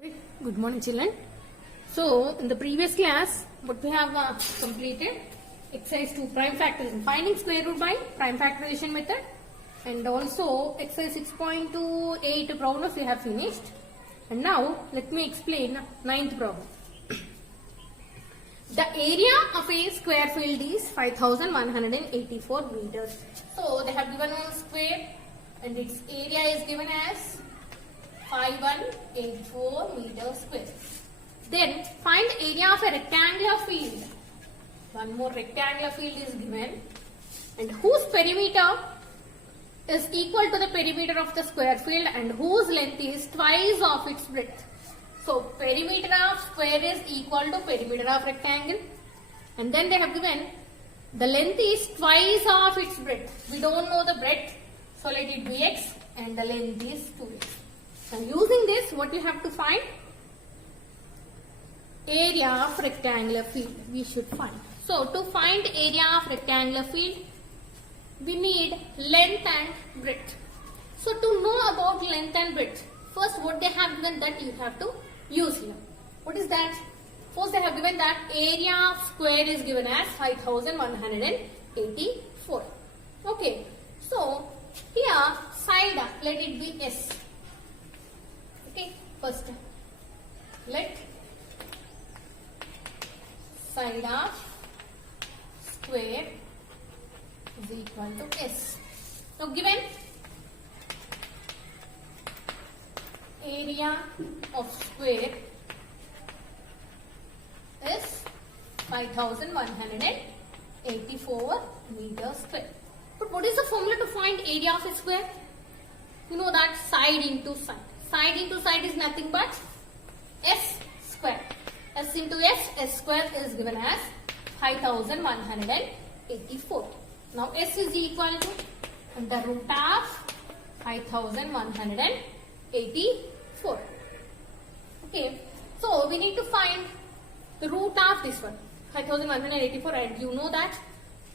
Okay, good morning children. So in the previous class what we have completed exercise 2 prime factorization, finding square root by prime factorization method, and also exercise 6.28 problems we have finished. And now let me explain ninth problem. The area of a square field is 5184 meters. So they have given one square and its area is given as 5184 meters square. Then find the area of a rectangular field. One more rectangular field is given and whose perimeter is equal to the perimeter of the square field and whose length is twice of its breadth. So perimeter of square is equal to perimeter of rectangle, and then they have given the length is twice of its breadth. We don't know the breadth, so let it be x, and the length is 2x. And using this, what you have to find? Area of rectangular field we should find. So to find area of rectangular field, we need length and breadth. So to know about length and breadth, first what they have given that you have to use here. What is that? First they have given that area of square is given as 5184. Okay. So here side let it be S. Okay. First let side of square is equal to S. Now given area of square is 5184 meters square. But what is the formula to find area of a square? You know that side into side. Side into side is nothing but S square. S into S square is given as 5184. Now S is equal to the root of 5184. Okay, so we need to find the root of this one 5184, and you know that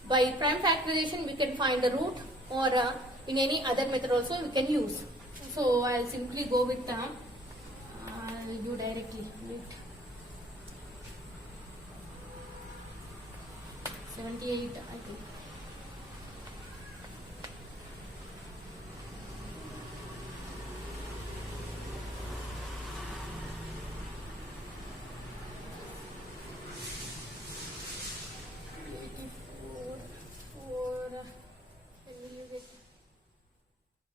by prime factorization we can find the root, or in any other method also we can use. So I'll simply go with I'll do directly. Wait. 78 I think.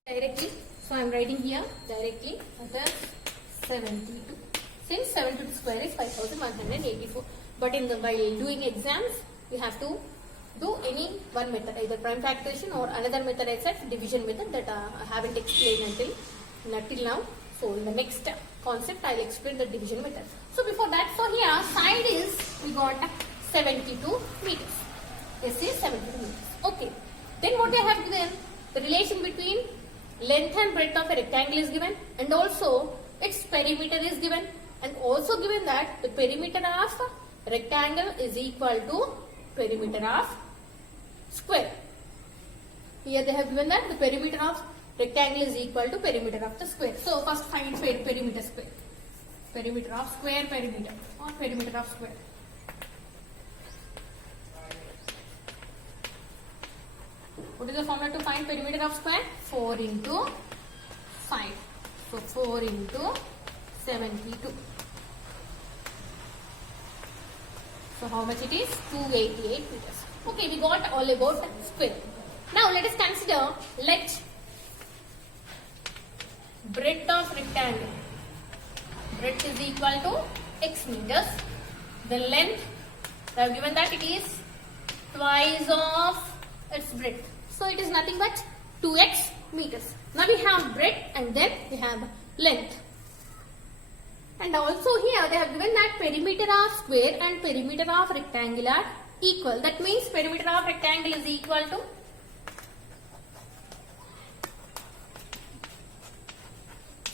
Directly, so I am writing here directly that is 72. Since 72 square is 5184, but while doing exams we have to do any one method, either prime factorization or another method except division method that I haven't explained until now. So in the next concept I will explain the division method. So before that, so here side is we got 72 meters. This is 72 meters. Okay. Then what they have given, the relation between length and breadth of a rectangle is given, and also its perimeter is given, and also given that the perimeter of rectangle is equal to perimeter of square. Here they have given that the perimeter of rectangle is equal to perimeter of the square. So first find perimeter square. Perimeter of square, perimeter or perimeter of square. What is the formula to find perimeter of square? 4 into 5. So 4 into 72. So how much it is? 288 meters. Okay, we got all about square. Now let us consider, let breadth of rectangle. Breadth is equal to x meters. The length, they have given that it is twice of its breadth. So it is nothing but 2x meters. Now we have breadth and then we have length. And also here they have given that perimeter of square and perimeter of rectangle are equal. That means perimeter of rectangle is equal to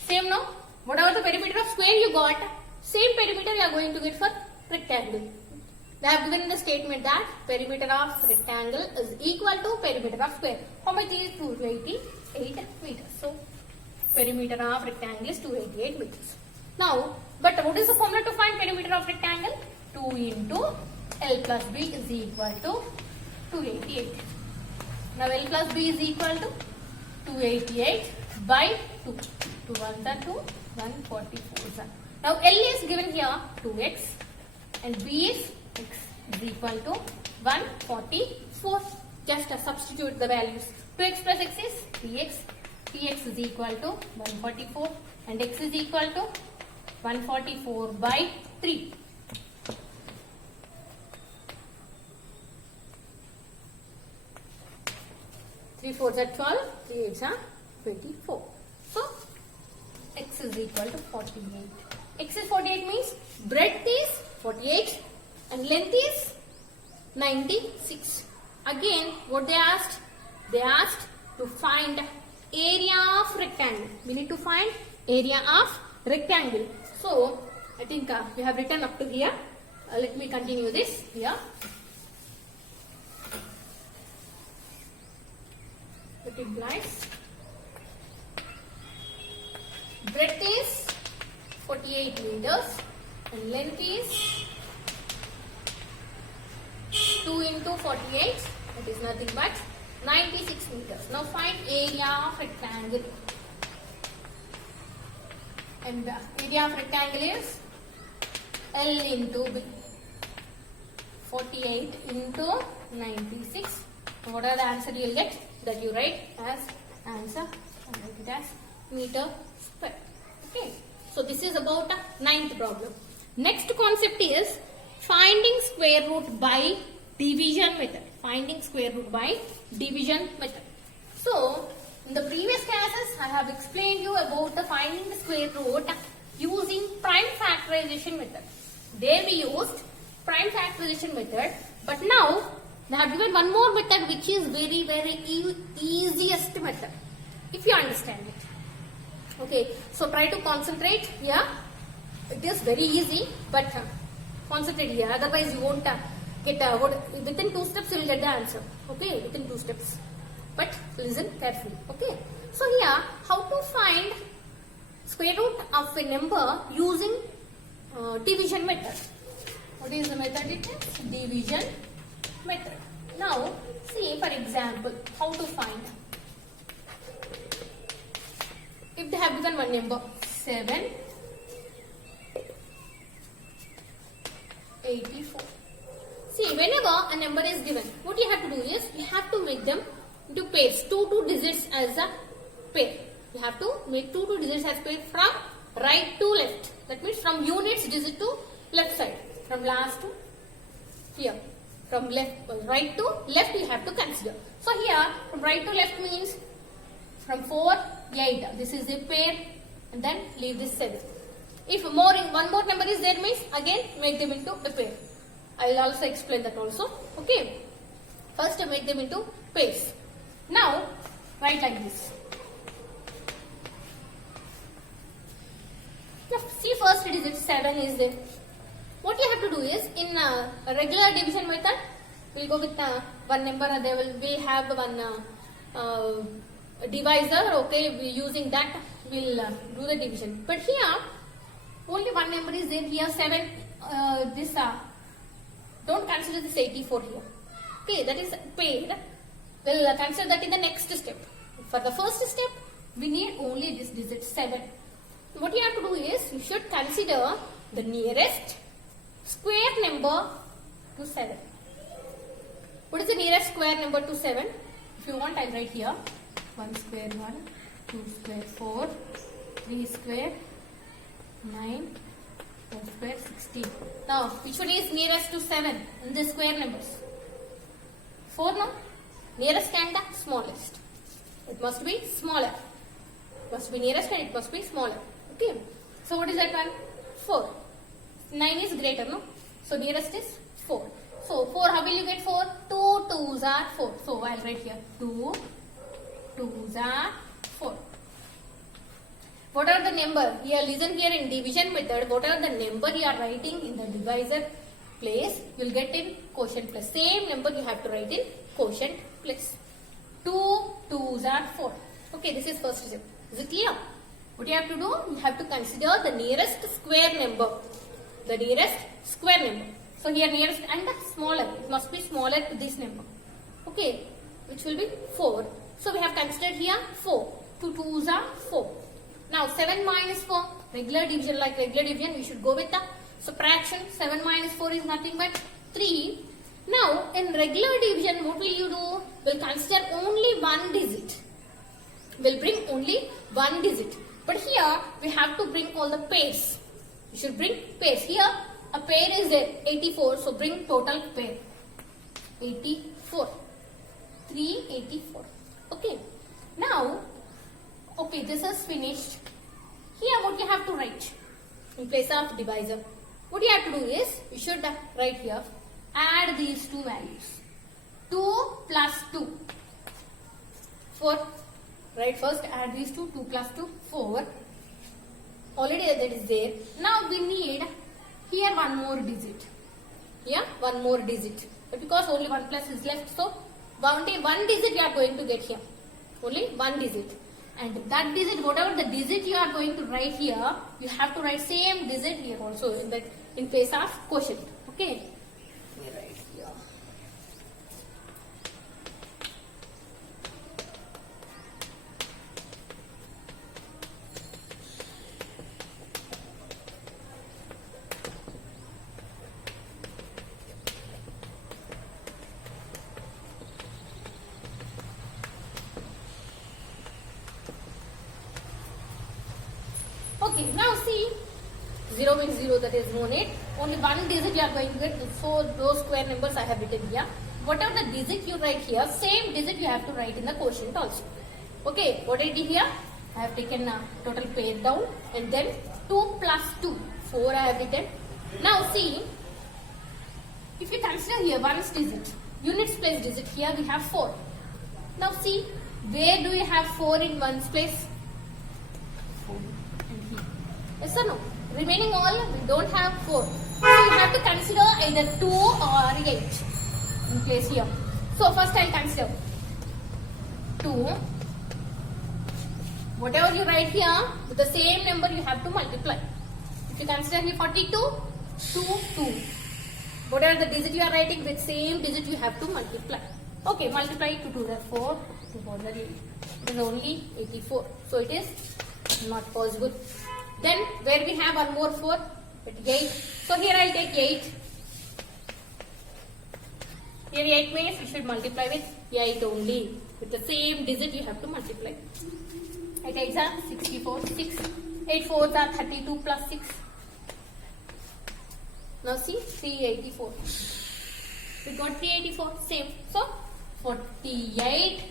same, no? Whatever the perimeter of square you got, same perimeter you are going to get for rectangle. They have given in the statement that perimeter of rectangle is equal to perimeter of square. How much is 288 meters? So perimeter of rectangle is 288 meters. Now, but what is the formula to find perimeter of rectangle? 2 into L plus B is equal to 288. Now L plus B is equal to 288 by 2. 2 ones are 2, 144. Now L is given here 2x and B is x is equal to 144. Just substitute the values. 2x plus x is 3x. 3x is equal to 144 and x is equal to 144 by 3. 3 4s are 12, 3 8s are 24. So, x is equal to 48. X is 48 means breadth is 48 and length is 96. Again, what they asked? They asked to find area of rectangle. We need to find area of rectangle. So, I think we have written up to here. Let me continue this here. It implies breadth is 48 meters and length is 2 into 48, that is nothing but 96 meters. Now find area of rectangle. And the area of rectangle is L into B. 48 into 96. What are the answer you will get? That you write as answer and write it as meter square. Okay. So this is about the 9th problem. Next concept is finding square root by division method. Finding square root by division method. So in the previous classes I have explained you about the finding the square root using prime factorization method. There we used prime factorization method, but now they have given one more method which is very easiest method, if you understand it. Okay, so try to concentrate here. It is very easy, but concentrate here. Otherwise, you won't get within 2 steps you will get the answer. Okay, within 2 steps. But listen carefully. Okay, so here how to find square root of a number using division method. What is the method? It is division method. Now, see for example, how to find. If they have given one number 7, 84. See, whenever a number is given, what you have to do is, you have to make them into pairs. 2 digits as a pair. You have to make 2 digits as pair from right to left. That means from units digit to left side. From last to here. From right to left you have to consider. So here from right to left means from 4, 8. This is a pair and then leave this 7. If one more number is there means again make them into a pair. I will also explain that also. Okay. First make them into pairs. Now write like this. Now, see first digit 7 is there. What you have to do is, in a regular division method, we will go with one number. We have one divisor. Okay, using that we will do the division. But here, only one number is there. Here 7. Don't consider this 84 here. Okay, that is paid. We'll consider that in the next step. For the first step, we need only this digit 7. What you have to do is, you should consider the nearest square number to 7. What is the nearest square number to 7? If you want, I'll write here. 1 square 1, 2 square 4, 3 square 9, 4 square 16. Now, which one is nearest to 7 in the square numbers? 4 no? Nearest and the smallest. It must be smaller. It must be nearest and it must be smaller. Okay. So, what is that one? 4. 9 is greater, no? So, nearest is 4. So, 4, how will you get 4? 2 2s are 4. So, I'll write here 2 2s are 4. What are the number? Here, listen here in division method. What are the number you are writing in the divisor place? You will get in quotient place. Same number you have to write in quotient place. 2 2s are 4. Okay, this is first step. Is it clear? What you have to do? You have to consider the nearest square number. The nearest square number. So here nearest and smaller. It must be smaller to this number. Okay, which will be 4. So we have considered here 4. 2 2s are 4. Now 7 minus 4. Regular division, like regular division, we should go with the subtraction. 7 minus 4 is nothing but 3. Now in regular division, what will you do? We'll consider only one digit. We'll bring only one digit. But here we have to bring all the pairs. You should bring pairs. Here a pair is there, 84. So bring total pair. 84. 384. Okay. Now, okay, this is finished. Here what you have to write in place of divisor. What you have to do is, you should write here, add these two values. 2 plus 2. 4. Right, first add these two. 2 plus 2, 4. Already that is there. Now we need here one more digit. Here one more digit. But because only 1 plus is left, so only one digit you are going to get here. Only one digit. And that digit, whatever the digit you are going to write here, you have to write same digit here also in place of quotient. Okay. Let me write here. Okay, now see, 0 means 0, that is no need. Only one digit you are going to get. So those square numbers I have written here. Whatever the digit you write here, same digit you have to write in the quotient also. Okay, what I did here? I have taken total pair down and then 2 plus 2, 4 I have written. Now see, if you consider here one's digit, units place digit, here we have 4. Now see, where do you have 4 in one's place? 4 and here. Yes or no? Remaining all, we don't have 4. So you have to consider either 2 or 8 in place here. So first I'll consider 2. Whatever you write here, with the same number you have to multiply. If you consider here 42, 2, 2. Whatever the digit you are writing, with same digit you have to multiply. Okay, multiply 2 to the 4, 2 4 the 8. It is only 84. So it is not possible. Then where we have one more 4, 8. So here I'll take 8. Here 8 means we should multiply with 8 only. With the same digit you have to multiply. 8 8s are 64, 6. 8 4s are 32 plus 6. Now see, 384. We got 384, same. So 48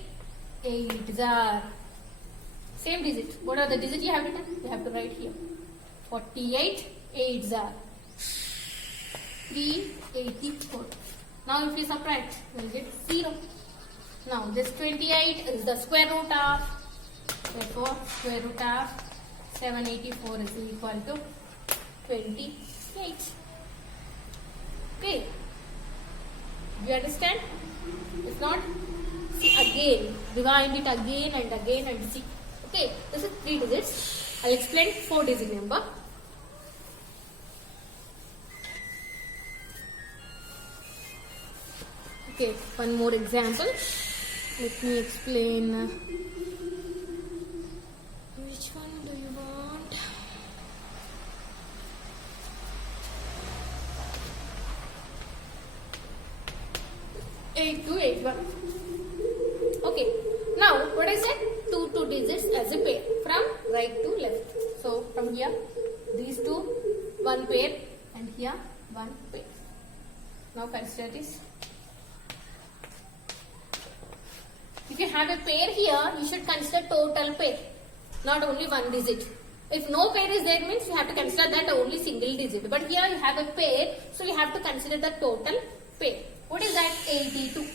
8s are same digit. What are the digits you have written? You have to write here. 48 8s are 384. Now if you subtract, you will get 0. Now this 28 is the square root of, therefore square root of 784 is equal to 28. Okay. Do you understand? If not, see again. Divide it again and again and see. Okay, this is 3 digits. I'll explain 4 digit number. Okay, one more example. Let me explain. Which one do you want? Eight to 81. Okay. Now, what I said? 2 digits as a pair from right to left. So, from here, these two, one pair, and here, one pair. Now, consider this. If you have a pair here, you should consider total pair, not only one digit. If no pair is there, means you have to consider that only single digit. But here you have a pair, so you have to consider the total pair. What is that? 82.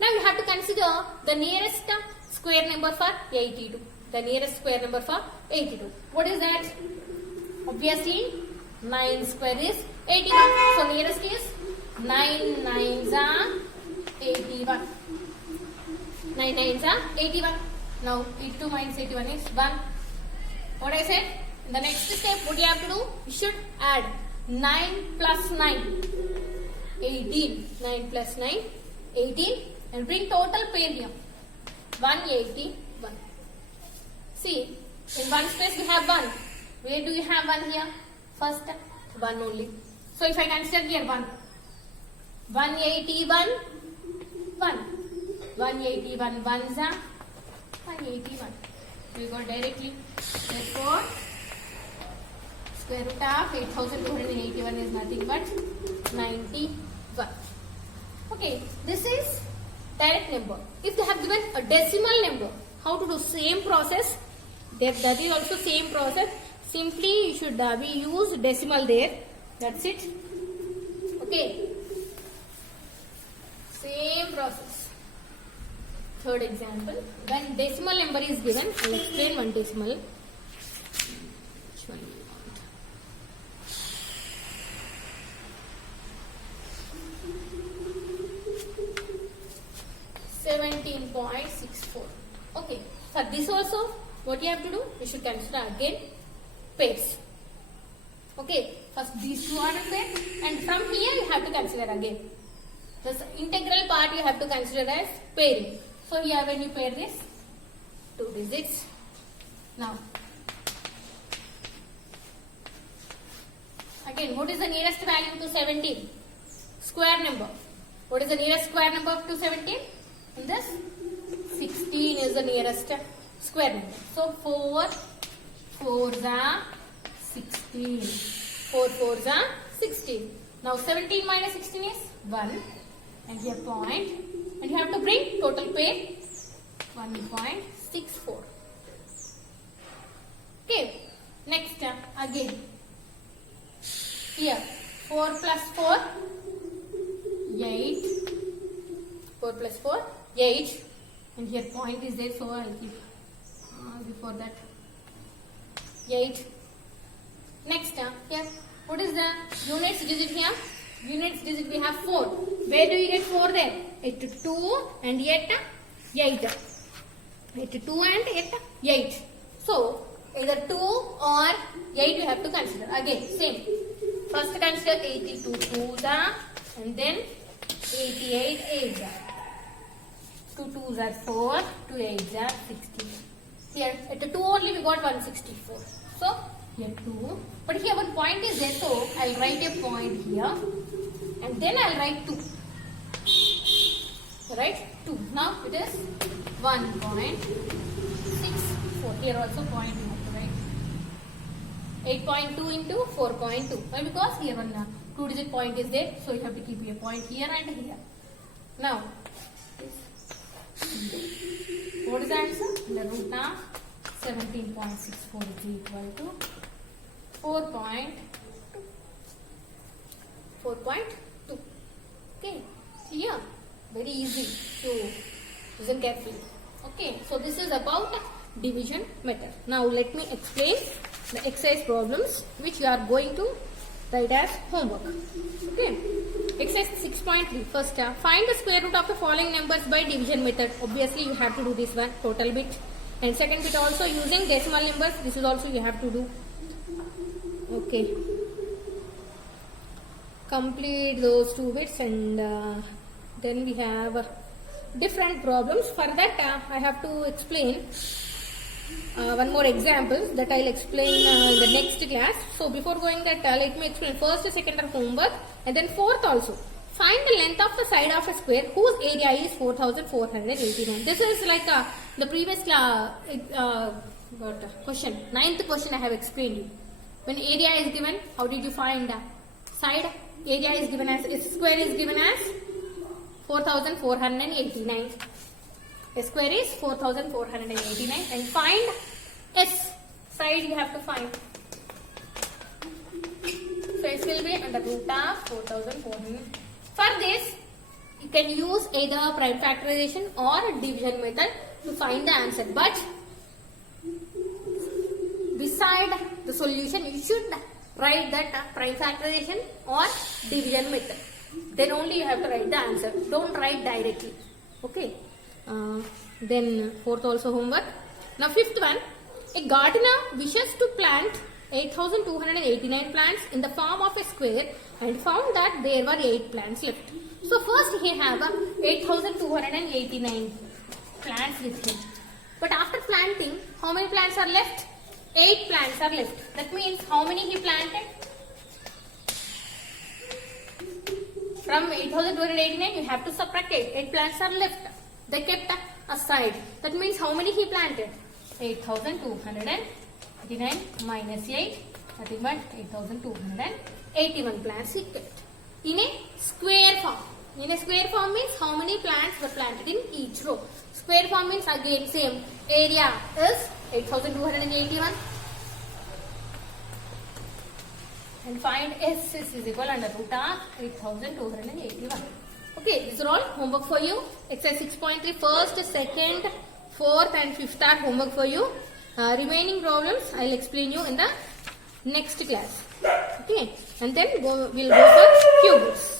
Now you have to consider the nearest square number for 82. The nearest square number for 82. What is that? Obviously, 9 square is 81. So nearest is 9 9s are 81. 9 9s are 81. Now 82 minus 81 is 1. What I said? In the next step, what you have to do? You should add 9 plus 9. 18. 9 plus 9. 18. And bring total pair here. 181. See, in one space we have 1. Where do you have 1 here? First, 1 only. So if I consider here 1. 181. 1. 181. 1s are 181. We go directly. Therefore, square root of 8281 is nothing but 91. Okay, this is direct number. If they have given a decimal number, how to do same process? That is also same process. Simply you should be use decimal there. That's it. Okay. Same process. Third example. When decimal number is given, I will explain one decimal. Which one you want? 17.64. Okay. For this also, what you have to do? You should consider again pairs. Okay. First these two are there, and from here you have to consider again. This integral part you have to consider as pairing. So here when you pair this, 2 digits. Now, again, what is the nearest value to 17? Square number. What is the nearest square number to 17? In this, 16 is the nearest square number. So 4 4s are 16. 4 4s are 16. Now 17 minus 16 is 1. And here point. And you have to bring total pair 1.64. Okay. Next again. Here 4 plus 4 8. 4 plus 4 8. And here point is there, so I will keep before that 8. Next here, what is the units digit here? Units digit we have 4. Where do you get 4 there? It 2 and yet 8. It 2 and 8. So either 2 or 8 you have to consider. Again same. First consider 82 2s and then 88 8s. 2 2s are 4, 2 8s are 16. Here at 2 only we got 164. So here 2. But here one point is there, so I'll write a point here and then I'll write 2. Right? 2. Now it is 1.64. Here also point you have to write. 8.2 into 4.2. Why? Because here one 2 digit point is there, so you have to keep a point here and here. Now, what is the answer? The root of 17.64 is equal to 4.2. Okay, clear? Very easy to listen carefully. Okay, so this is about division method. Now let me explain the exercise problems which you are going to write as homework. Okay, exercise 6.3. First, find the square root of the following numbers by division method. Obviously, you have to do this one, total bit. And second bit also using decimal numbers. This is also you have to do. Okay. Complete those 2 bits and then we have different problems. For that, I have to explain one more example that I'll explain in the next class. So before going that, let me explain first, second are homework, and then fourth also. Find the length of the side of a square whose area is 4489. This is like the previous question. 9th question I have explained you. When area is given, how did you find side? Area is given as, square is given as 4489. A square is 4489 and find S. Side you have to find. So S will be under root of 4400. For this, you can use either prime factorization or division method to find the answer. But beside the solution, you should write that prime factorization or division method. Then only you have to write the answer. Don't write directly. Okay. Then fourth also homework. Now fifth one. A gardener wishes to plant 8,289 plants in the form of a square and found that there were 8 plants left. So first he have 8,289 plants with him. But after planting, how many plants are left? 8 plants are left. That means how many he planted? From 8,289 you have to subtract 8. 8 plants are left. They kept aside. That means how many he planted? 8,289 minus 8. That is what? 8,281 plants he kept. In a square form. In a square form means how many plants were planted in each row. Square form means again same. Area is 8,281. And find S is equal under root of 8,281. Okay, these are all homework for you. Exercise 6.3 first, second, fourth and fifth are homework for you. Remaining problems I will explain you in the next class. Okay, and then we'll go for cubes.